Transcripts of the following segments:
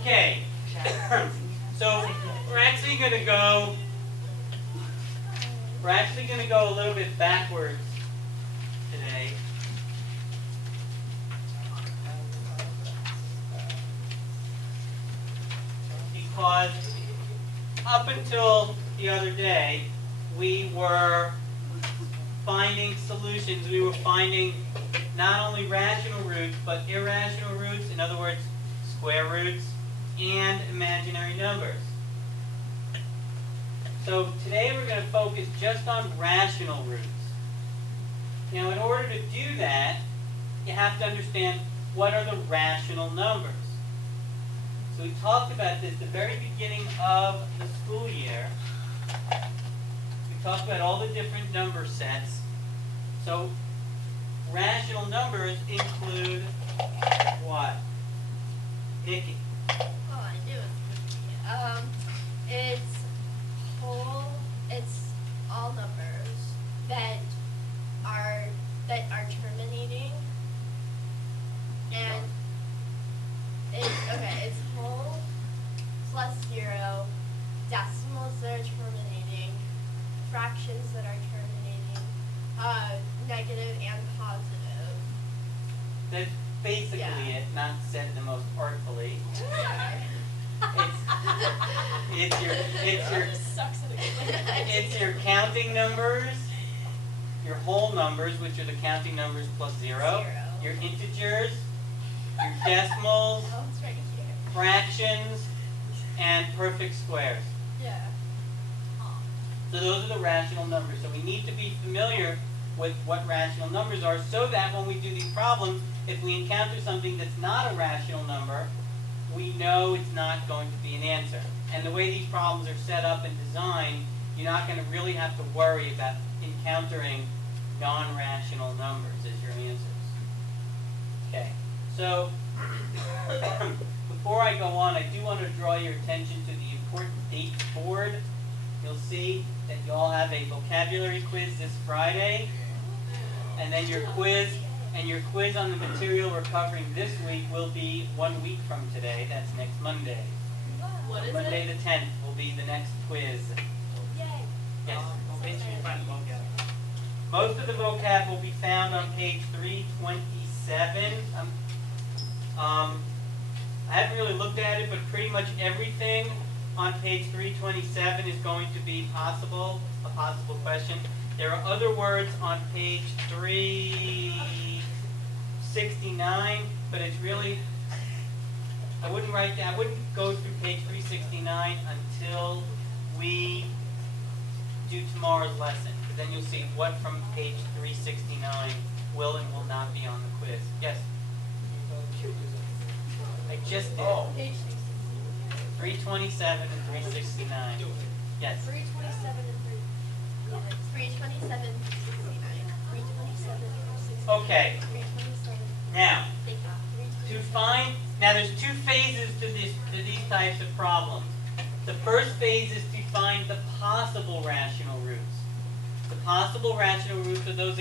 Okay. So we're actually going to go a little bit backwards today. Because up until the other day, we were finding solutions. We were finding not only rational roots, but irrational roots, in other words, square roots, and imaginary numbers. So today we're going to focus just on rational roots. Now, in order to do that, you have to understand what are the rational numbers. So we talked about this at the very beginning of the school year. We talked about all the different number sets. So rational numbers include what? Nikki. Oh, I knew it. It's all numbers that are terminating, and it's whole plus 0, decimals that are terminating, fractions that are terminating, negative and positive. That's basically it, not said the most artfully. It's your counting numbers, your whole numbers, which are the counting numbers plus 0, your integers, your decimals, fractions, and perfect squares. Yeah. So those are the rational numbers. So we need to be familiar with what rational numbers are so that when we do these problems, if we encounter something that's not a rational number, we know it's not going to be an answer. And the way these problems are set up and designed, you're not going to really have to worry about encountering non-rational numbers as your answers. Okay, so before I go on, I do want to draw your attention to the important dates board. You'll see that you all have a vocabulary quiz this Friday, and then your quiz on the material we're covering this week will be 1 week from today. That's next Monday. What is Monday it? the 10th will be the next quiz. Yay. Yes. Most of the vocab will be found on page 327. I haven't really looked at it, but pretty much everything on page 327 is going to be a possible question. There are other words on page 369, but it's really, I wouldn't go through page 369 until we do tomorrow's lesson, because then you'll see what from page 369 will and will not be on the quiz. Yes? I just did. Page 327 and 369. Yes? 327 and 327, 369. 327, 369. Okay. 327. Now, there's two phases to these types of problems. The first phase is to find the possible rational roots. The possible rational roots are those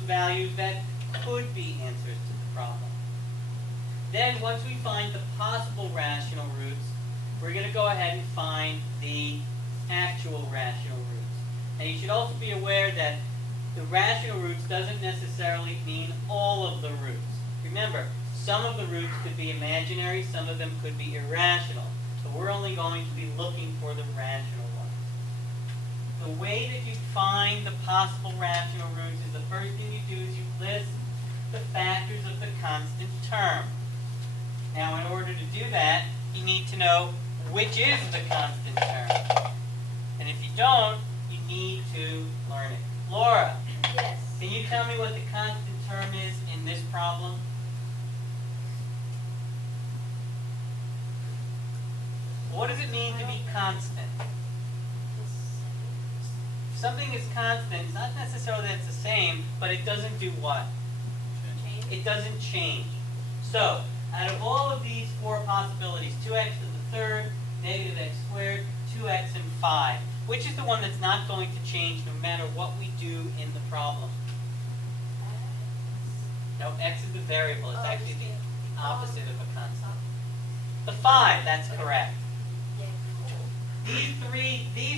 values that could be answers to the problem. Then, once we find the possible rational roots, we're going to go ahead and find the actual rational roots. And you should also be aware that the rational roots doesn't necessarily mean all of the roots. Remember, some of the roots could be imaginary, some of them could be irrational. So we're only going to be looking for the rational ones. The way that you find the possible rational roots is the first thing you do is you list the factors of the constant term. Now, in order to do that, you need to know which is the constant term. And if you don't, you need to learn it. Laura, Yes. can you tell me what the constant term is in this problem? What does it mean to be constant? If something is constant, it's not necessarily that it's the same, but it doesn't do what? It doesn't change. So, out of all of these four possibilities, 2x to the third, negative x squared, 2x and 5, which is the one that's not going to change no matter what we do in the problem? No, x is the variable. It's actually the opposite of a constant. The 5, that's correct. These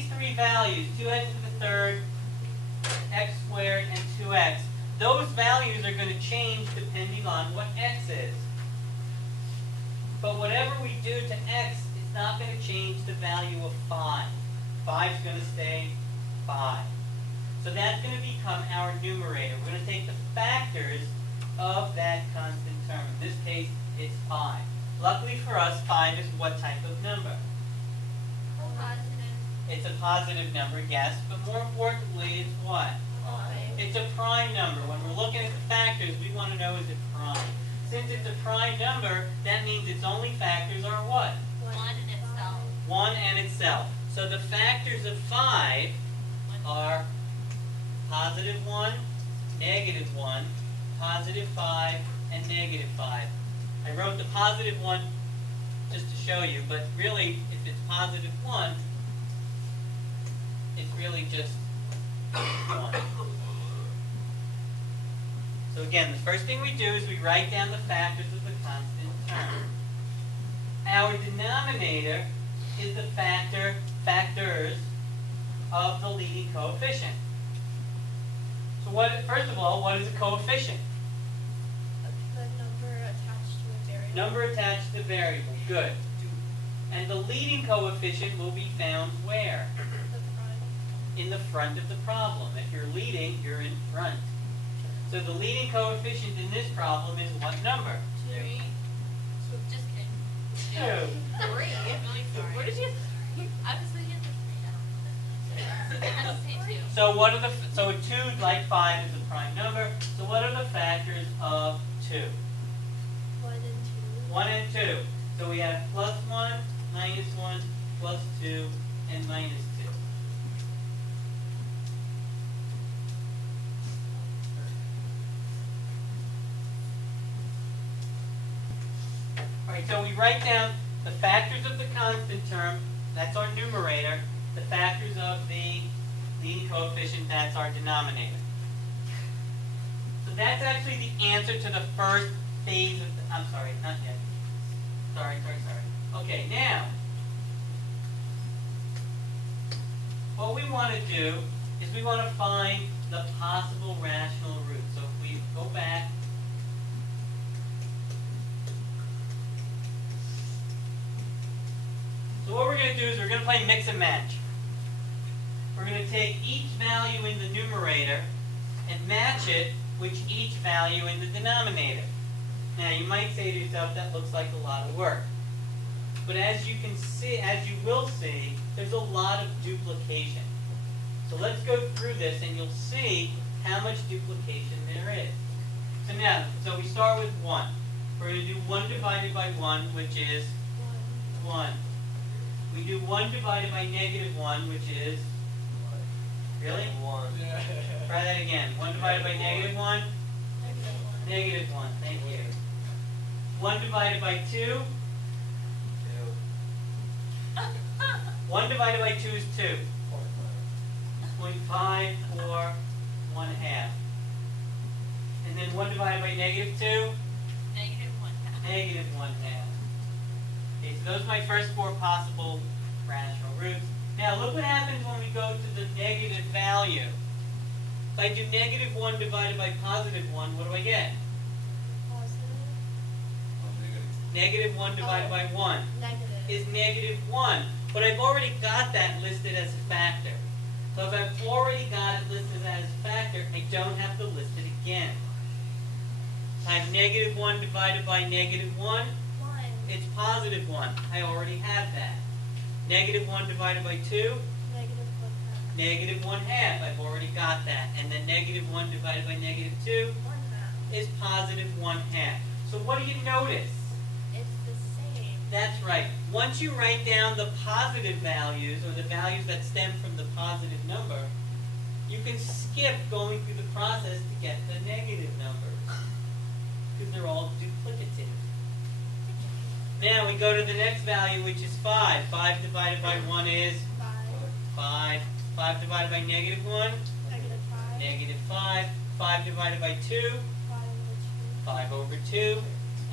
three values, 2x to the third, x squared, and 2x, those values are going to change depending on what x is. But whatever we do to x, it's not going to change the value of 5. 5 is going to stay 5. So that's going to become our numerator. We're going to take the factors of that constant term. In this case, it's 5. Luckily for us, 5 is what type of number? Positive. It's a positive number, yes, but more importantly, it's what? It's a prime number. When we're looking at the factors, we want to know, is it prime? Since it's a prime number, that means its only factors are what? 1 and itself. 1 and itself. So the factors of 5 are positive 1, negative 1, positive 5, and negative 5. I wrote the positive 1 just to show you, but really, if it's positive 1, it's really just 1. So again, the first thing we do is we write down the factors of the constant term. Our denominator is the factors of the leading coefficient. So first of all, what is a coefficient? The number attached to a variable. Number attached to variable. Good. And the leading coefficient will be found where? The prime. In the front of the problem. If you're leading, you're in front. So the leading coefficient in this problem is what number? 3. Just kidding. 2. 3? Really sorry. Where did you get 3? I was thinking the 3 now. I was saying 2. So a 2, like 5, is a prime number. So what are the factors of 2? 1 and 2. 1 and 2. So we have plus 1, minus 1, plus 2, and minus 2. Alright, so we write down the factors of the constant term, that's our numerator. The factors of the leading coefficient, that's our denominator. So that's actually the answer to the first phase of the, I'm sorry, not yet. Sorry. Okay, now, what we want to do is we want to find the possible rational root. So if we go back, so what we're going to do is we're going to play mix and match. We're going to take each value in the numerator and match it with each value in the denominator. Now you might say to yourself, that looks like a lot of work. But as you can see, as you will see, there's a lot of duplication. So let's go through this and you'll see how much duplication there is. So now, we start with 1. We're going to do 1 divided by 1, which is 1. We do 1 divided by negative 1, which is, really? 1. Try that again. 1 divided by negative 1? Negative 1, thank you. 1 divided by 2? 1 divided by 2 is 2. 0.5 or 1 half. And then 1 divided by negative 2? Negative 1 half. Negative 1 half. Okay, so those are my first 4 possible rational roots. Now look what happens when we go to the negative value. If I do negative 1 divided by positive 1, what do I get? Positive. Negative 1 divided by 1 Negative. is negative 1. But I've already got that listed as a factor. So if I've already got it listed as a factor, I don't have to list it again. I have negative 1 divided by negative 1. 1. It's positive 1. I already have that. Negative 1 divided by 2. Negative 1 half. Negative 1 half. I've already got that. And then negative 1 divided by negative 2 1 half. is positive 1 half. So what do you notice? It's the same. That's right. Once you write down the positive values, or the values that stem from the positive number, you can skip going through the process to get the negative numbers, because they're all duplicative. Now we go to the next value, which is 5. 5 divided by 1 is 5. 5. 5 divided by negative 1, Negative 5. negative 5. 5 divided by 2, 5 over 2. 5 over 2.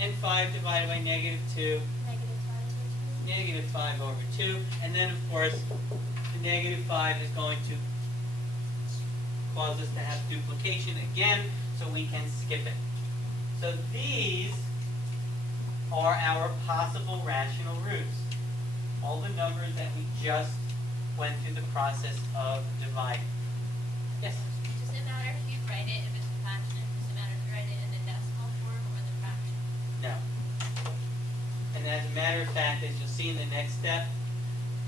And 5 divided by negative 2, Negative negative 5 over 2, and then of course the negative 5 is going to cause us to have duplication again, so we can skip it. So these are our possible rational roots. All the numbers that we just went through the process of dividing. Yes? Does it matter if you write it, if it's a fraction? Does it matter if you write it in the decimal form or the fraction? No. And as a matter of fact, as you'll see in the next step,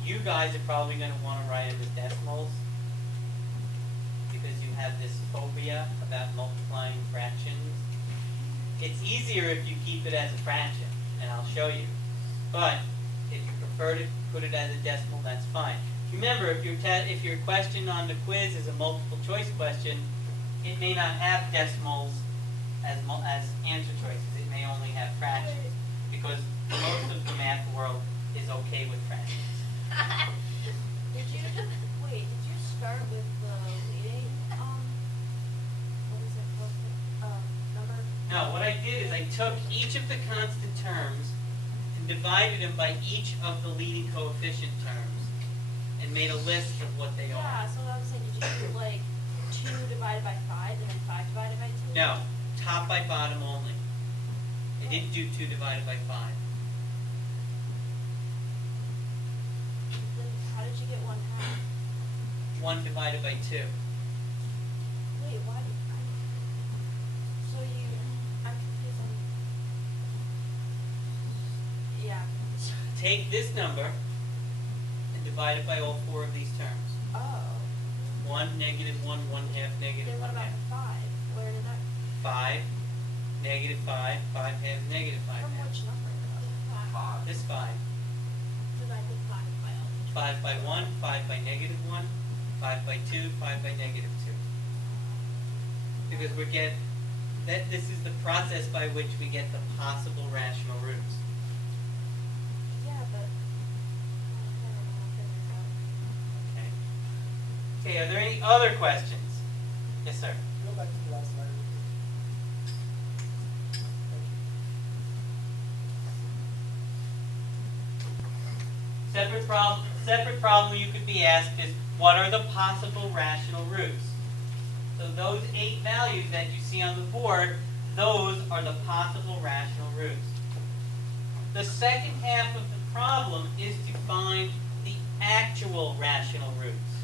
you guys are probably going to want to write in the decimals because you have this phobia about multiplying fractions. It's easier if you keep it as a fraction, and I'll show you. But if you prefer to put it as a decimal, that's fine. Remember, if your question on the quiz is a multiple choice question, it may not have decimals as answer choices. It may only have fractions because most of the math world is okay with fractions. Did you start with the leading, what is it called, number? No, what I did is I took each of the constant terms and divided them by each of the leading coefficient terms and made a list of what they Yeah, are. so I was saying, did you do like 2 divided by 5 and then 5 divided by 2? No, top by bottom only. I didn't do 2 divided by 5. Then how did you get 1/2? 1 divided by 2. Wait, why did I? So I'm confused on. Yeah. Take this number and divide it by all 4 of these terms. Oh. 1, negative 1, 1/2, negative Then what 1/2. about the 5? Where did that? 5, negative 5, 5/2, negative From 5/2. which number though? This 5. Because I did 5 by all. 5 by 1, 5 by negative 1, 5 by 2, 5 by negative 2. Because this is the process by which we get the possible rational roots. Yeah, but I don't know. I'll figure it out. Okay. Okay, are there any other questions? Yes, sir. Go back to the last slide. Thank you. Separate problem you could be asked is, what are the possible rational roots? So those 8 values that you see on the board, those are the possible rational roots. The second half of the problem is to find the actual rational roots.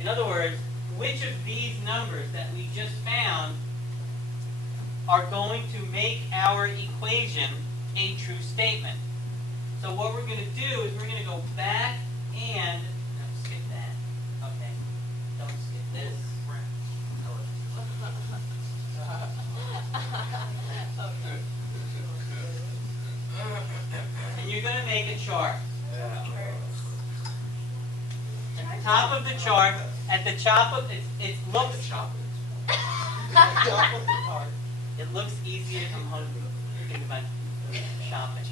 In other words, which of these numbers that we just found are going to make our equation a true statement. So what we're going to do is we're going to go back and, no, skip that. Okay, don't skip this. And you're going to make a chart. At the top of the chart, at the top of it looks it looks easier if I'm hungry. Think about shopping.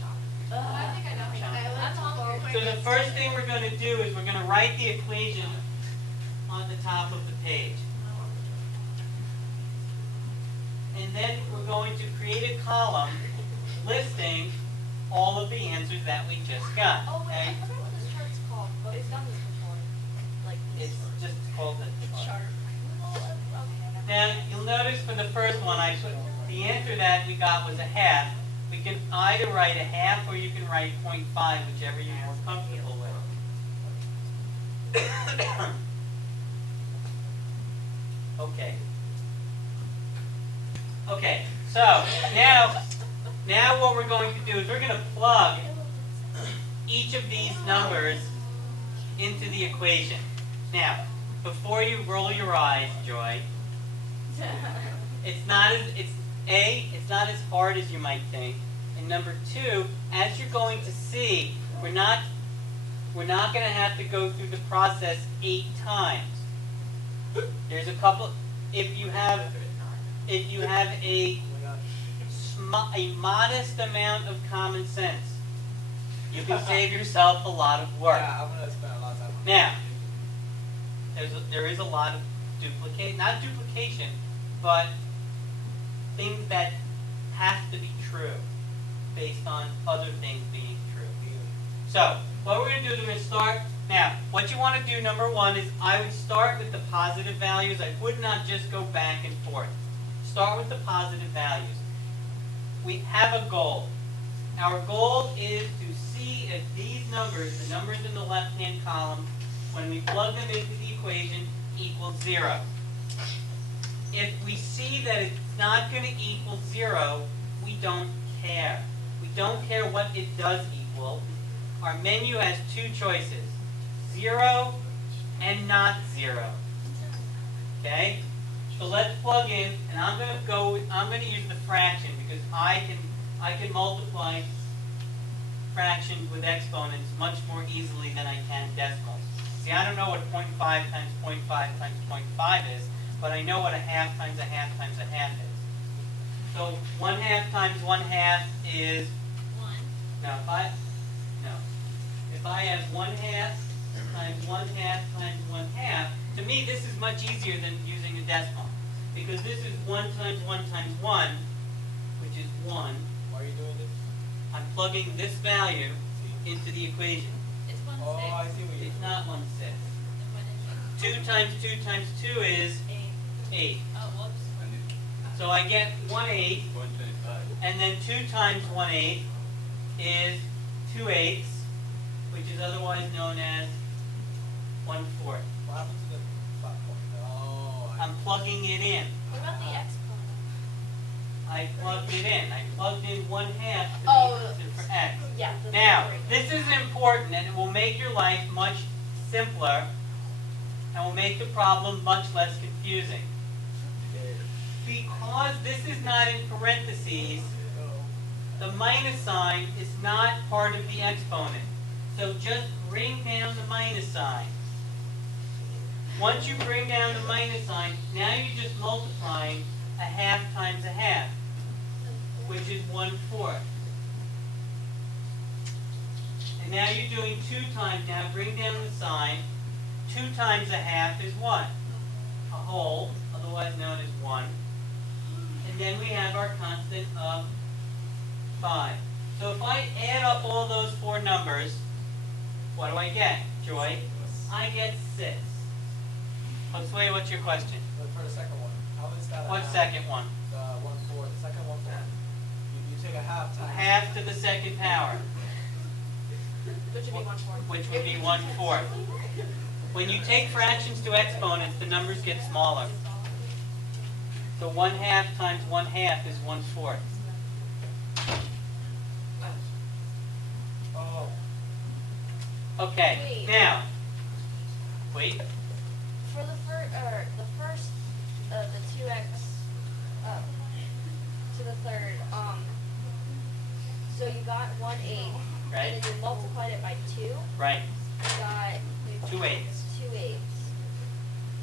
I think I know. I'm hungry. So the first thing we're going to do is we're going to write the equation on the top of the page. And then we're going to create a column listing all of the answers that we just got. Oh wait, Okay? I forgot what this chart's called, but we've done this before. Like this. It's just called the chart. Well, okay. Now, you'll notice for the first one, I put the answer that we got was a half. We can either write a half or you can write 0.5, whichever you're more comfortable with. Okay. Okay, so now what we're going to do is we're going to plug each of these numbers into the equation. Now, before you roll your eyes, Joy, it's not as hard as you might think. And number 2, as you're going to see, we're not going to have to go through the process 8 times. There's a couple. If you have a modest amount of common sense, you can save yourself a lot of work. Yeah, I'm gonna spend a lot of time on Now, there is a lot of not duplication, but things that have to be true based on other things being true. So, what we're going to do is we're going to start, now, what you want to do, number one, is I would start with the positive values. I would not just go back and forth. Start with the positive values. We have a goal. Our goal is to see if these numbers, the numbers in the left-hand column, when we plug them into the equation, equal 0. If we see that it's not going to equal 0, we don't care. We don't care what it does equal. Our menu has two choices, 0 and not 0. Okay? So let's plug in, and I'm going to use the fraction because I can multiply fractions with exponents much more easily than I can decimals. See, I don't know what 0.5 times 0.5 times 0.5 is, but I know what a half times a half times a half is. So 1/2 times 1/2 is 1. now if I have 1/2 times 1/2 times 1/2, to me this is much easier than using a decimal because this is 1 times 1 times 1, which is 1. Why are you doing this? I'm plugging this value into the equation. It's 1/6. Oh, I see what you're It's doing. not 1/6. Then what is it? 2 times 2 times 2 is 8. Oh, whoops. So I get 1/8, and then 2 times 1/8 is 2/8, which is otherwise known as 1/4. What happened to the platform? Oh, I'm plugging it in. What about the exponent? I plugged it in. I plugged in 1/2 Oh. for x. Yeah. the Now, three. this is important, and it will make your life much simpler, and will make the problem much less confusing. Because this is not in parentheses, the minus sign is not part of the exponent. So just bring down the minus sign. Once you bring down the minus sign, now you're just multiplying a half times a half, which is 1/4. And now you're doing 2 times, now bring down the sign. 2 times a half is what? A whole, otherwise known as 1. And then we have our constant of 5. So if I add up all those 4 numbers, what do I get, Joy? I get 6. Josue, what's your question? But for the second one, how is that? What second one? The 1/4. The second 1/4. You take a half times. Half to the second power, Which would be 1/4. which would be 1/4. When you take fractions to exponents, the numbers get smaller. So 1/2 times 1/2 is 1/4. Oh. Okay, Wait. now, wait, For the first, the 2x to the third, so you got 1/8, right, and then you multiplied it by 2, right, you got 2/8. 2/8,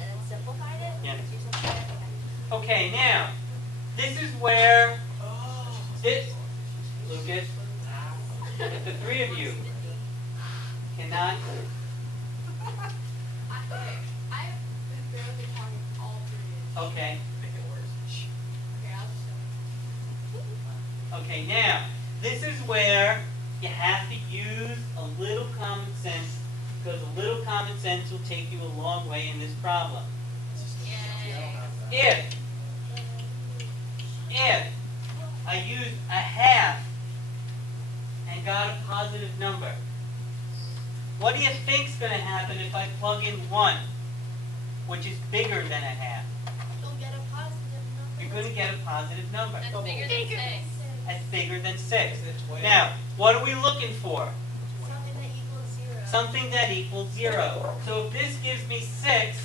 and then simplified it? Yes. You simplified it? Okay, now, this is where, Oh. this, Lucas, if the 3 of you cannot, I've been barely talking all through it. okay, Okay, I'll just okay, now, this is where you have to use a little common sense, because a little common sense will take you a long way in this problem. Yay. If I used a half and got a positive number, what do you think's going to happen if I plug in 1, which is bigger than a half? You'll get a positive number. You're going to get a positive number. That's bigger than 6. That's bigger than 6. It's way- Now, what are we looking for? Something that equals 0. Something that equals 0. So if this gives me 6,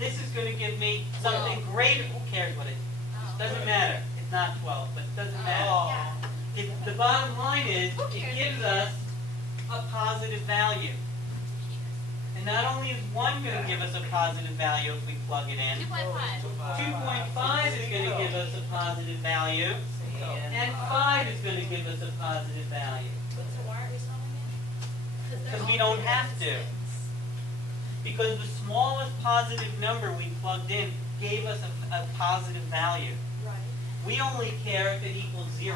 this is going to give me something greater. Who cares what it is? Oh. Doesn't matter. It's not 12, but it doesn't matter. Oh. The bottom line is, Who it cares? gives us a positive value. And not only is 1 going to give us a positive value if we plug it in, 2.5. 2.5 is going to give us a positive value, and 5 is going to give us a positive value. So why aren't we solving it? Because we don't have to. Because the smallest positive number we plugged in gave us a positive value. Right. We only care if it equals 0.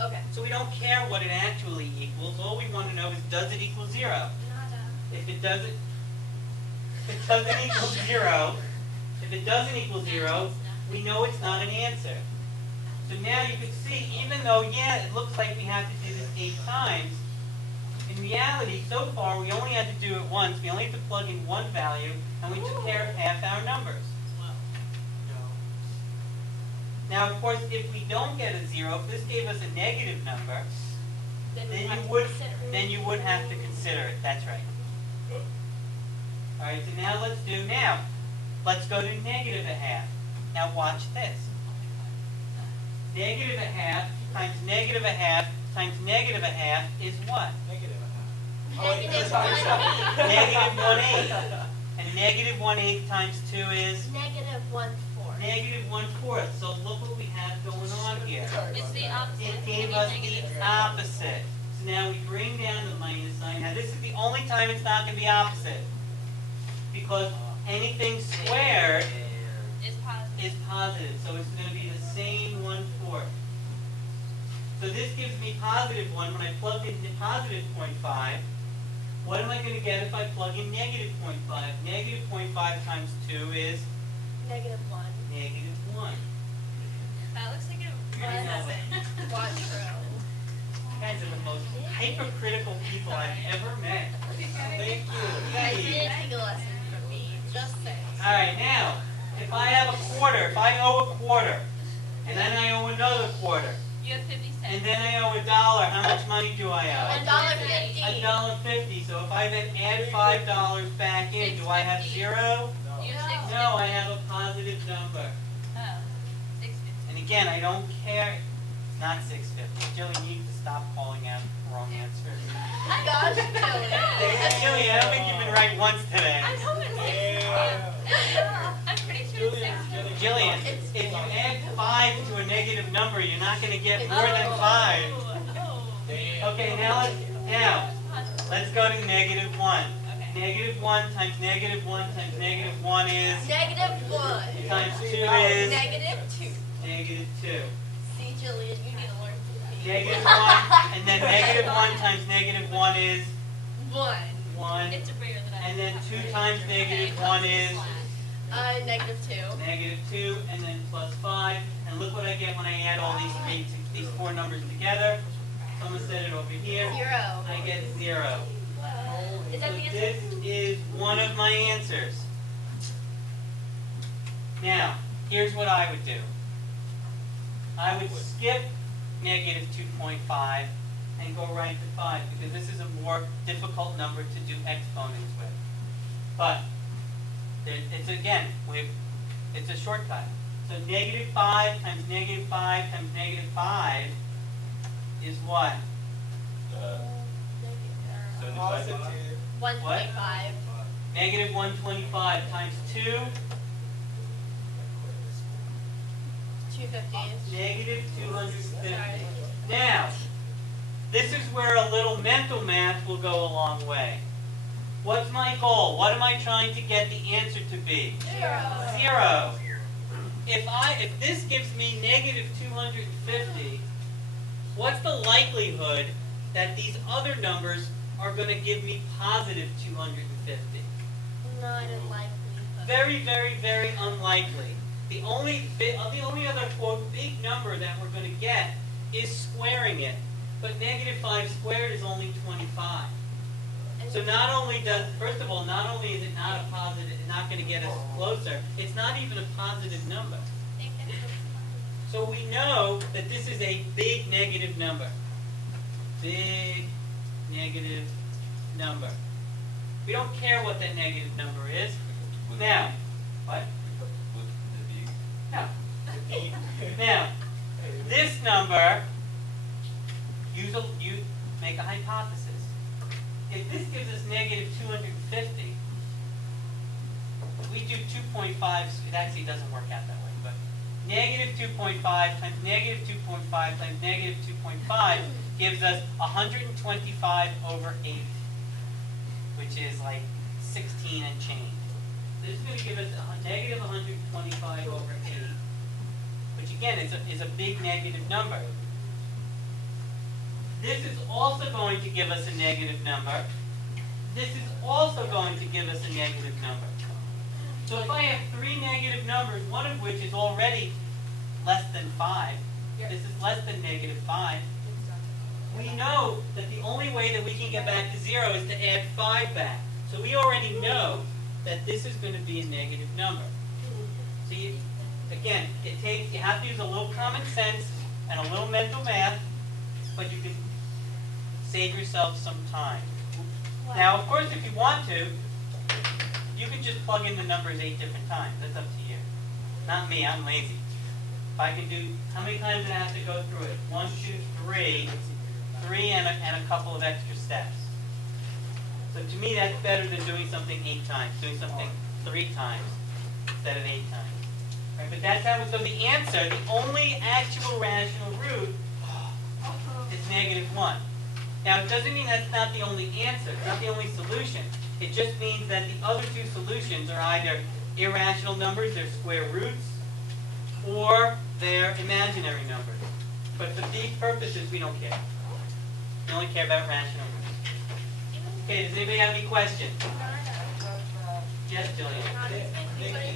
Okay. So we don't care what it actually equals. All we want to know is, does it equal 0? Nada. If it doesn't equal 0, if it doesn't equal 0, we know it's not an answer. So now you can see, even though, yeah, it looks like we have to do this 8 times, in reality, so far, we only had to do it once. We only had to plug in one value, and we took care of half our numbers. Now, of course, if we don't get a 0, if this gave us a negative number, then you would have to consider it. That's right. All right, so now let's go to negative a half. Now watch this. Negative a half times negative a half times negative a half is what? Negative a half. Negative Negative 1/8. And negative 1/8 times 2 is? Negative 1/4. Negative 1/4. So look what we have going on here. It's the opposite. It gave us the opposite. So now we bring down the minus sign. Now this is the only time it's not going to be opposite. Because anything squared It's positive. is positive. So it's going to be the same 1/4. So this gives me positive 1. When I plug in positive 0.5, what am I going to get if I plug in negative 0.5? Negative 0.5 times 2 is? Negative 1. Negative 1. That looks like a I know. Quadro. You guys are the most hypercritical people I've ever met. Thank You you. guys didn't take a lesson from me. Just saying. Alright, now, if I have a quarter, if I owe a quarter, and then I owe another quarter, You have 50 cents. and then I owe $1, how much money do I owe? $1.50. $1.50. So if I then add $5 back in, do I have 0? You have 650. No, I have a positive number. Oh, 650. And again, I don't care. It's not 650. Jillian, you need to stop calling out wrong answers. Gosh, Jillian, I don't think you've been right once today. I know it's 650. I'm pretty sure it's 650. Jillian, if you add 5 to a negative number, you're not going to get more than 5. Okay, now let's go to negative 1. Okay. Negative 1 times negative 1 times negative 1 is? Negative 1. Times 2 is? Negative 2. Negative 2. See, Jillian, you need to learn from me. Negative 1, and then negative 1 times negative 1 is? 1. 1. It's rare that I And then 2 times negative 1 is? Negative 2. Negative 2, and then plus 5. And look what I get when I add all these 4 numbers together. Someone said it over here. 0. I get 0. Is that So the answer? this is one of my answers. Now, here's what I would do. I would skip negative 2.5 and go right to 5, because this is a more difficult number to do exponents with. But it's a shortcut. So negative 5 times negative 5 times negative 5 is what? Positive. 1.5. Negative 125 times 2, 250. negative 250. Now, this is where a little mental math will go a long way. What's my goal? What am I trying to get the answer to be? 0. If this gives me negative 250, what's the likelihood that these other numbers are going to give me positive 250? Not unlikely. Very, very, very unlikely. The only other, quote, big number that we're going to get is squaring it. But negative 5 squared is only 25. So not only is it not a positive, not going to get us closer, it's not even a positive number. So we know that this is a big negative number. Big negative number. We don't care what that negative number is. Now, what? No. Now, this number, you make a hypothesis. If this gives us negative 250, we do 2.5, it actually doesn't work out that way, but negative 2.5 times negative 2.5 times negative 2.5 gives us 125 over 8, which is like 16 and change. So this is going to give us a negative 125 over 8, which again is a big negative number. This is also going to give us a negative number. This is also going to give us a negative number. So if I have three negative numbers, one of which is already less than 5, this is less than negative 5, we know that the only way that we can get back to 0 is to add 5 back. So we already know that this is going to be a negative number. So again, you have to use a little common sense and a little mental math, but you can save yourself some time. Now, of course, if you want to, you can just plug in the numbers 8 different times. That's up to you. Not me, I'm lazy. If I can do, how many times did I have to go through it? 1, 2, 3, 3 and a couple of extra steps. So to me, that's better than doing something 8 times, doing something 3 times instead of 8 times. Right? But that's how, so the answer, the only actual rational root is negative 1. Now, it doesn't mean that's not the only answer, it's not the only solution. It just means that the other two solutions are either irrational numbers, they're square roots, or they're imaginary numbers. But for these purposes, we don't care. We only care about rational roots. Okay, does anybody have any questions? Yes, Jillian. What does it mean?